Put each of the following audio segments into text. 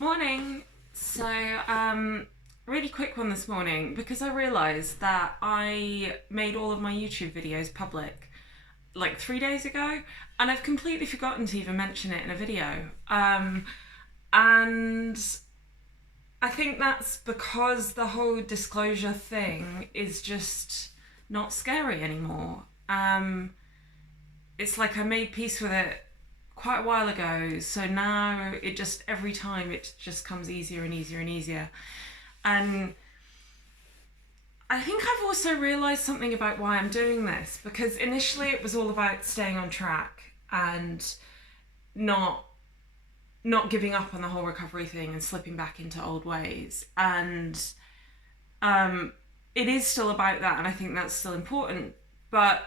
Morning. So, really quick one this morning because I realised that I made all of my YouTube videos public like 3 days ago, and I've completely forgotten to even mention it in a video. And I think that's because the whole disclosure thing is just not scary anymore. It's like I made peace with it quite a while ago, so now it just every time it just comes easier and easier and easier. And I think I've also realised something about why I'm doing this, because initially it was all about staying on track and not giving up on the whole recovery thing and slipping back into old ways. And it is still about that, and I think that's still important, but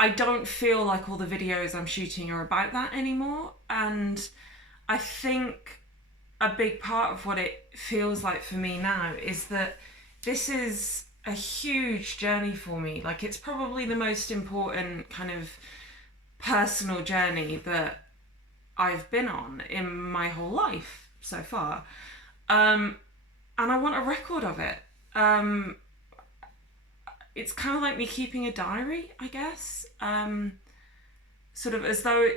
I don't feel like all the videos I'm shooting are about that anymore. And I think a big part of what it feels like for me now is that this is a huge journey for me. Like, it's probably the most important kind of personal journey that I've been on in my whole life so far. And I want a record of it. It's kind of like me keeping a diary, I guess. Sort of as though,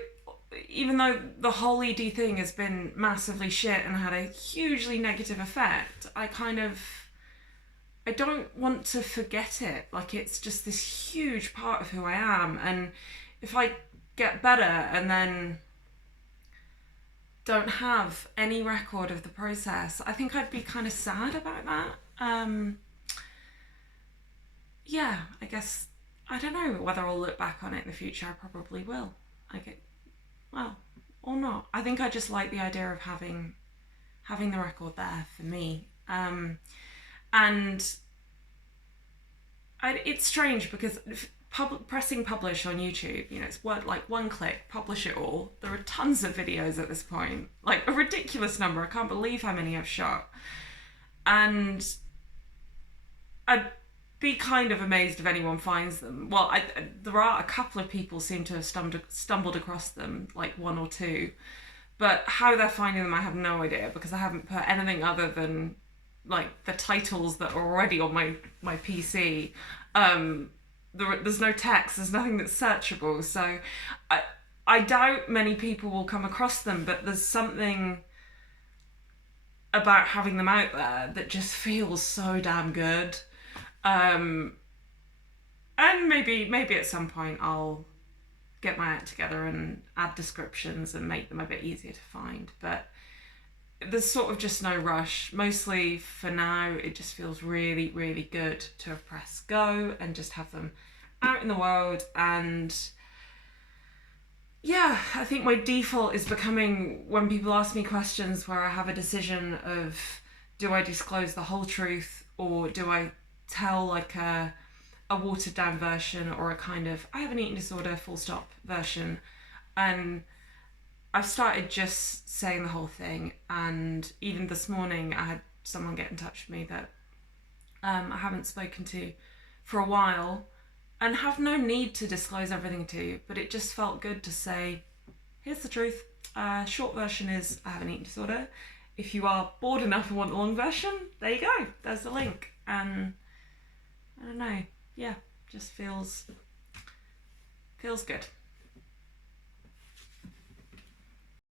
even though the whole ED thing has been massively shit and had a hugely negative effect, I don't want to forget it. Like, it's just this huge part of who I am. And if I get better and then don't have any record of the process, I think I'd be kind of sad about that. Yeah, I guess, I don't know whether I'll look back on it in the future. I probably will. Well, or not. I think I just like the idea of having the record there for me. And it's strange because pressing publish on YouTube, it's like one click, publish it all. There are tons of videos at this point, like a ridiculous number. I can't believe how many I've shot. And I'd be kind of amazed if anyone finds them. Well, there are a couple of people seem to have stumbled across them, like one or two. But how they're finding them, I have no idea, because I haven't put anything other than like the titles that are already on my PC. There's no text, there's nothing that's searchable. So I doubt many people will come across them, but there's something about having them out there that just feels so damn good. And maybe at some point I'll get my act together and add descriptions and make them a bit easier to find. But there's sort of just no rush. Mostly for now, it just feels really, really good to have pressed go and just have them out in the world. And yeah, I think my default is becoming, when people ask me questions where I have a decision of, do I disclose the whole truth, or do I tell like a watered down version, or a kind of, I have an eating disorder full stop version. And I've started just saying the whole thing. And even this morning I had someone get in touch with me that I haven't spoken to for a while and have no need to disclose everything to, but it just felt good to say, here's the truth. Short version is, I have an eating disorder. If you are bored enough and want the long version, there you go, there's the link. And I don't know, yeah, just feels good.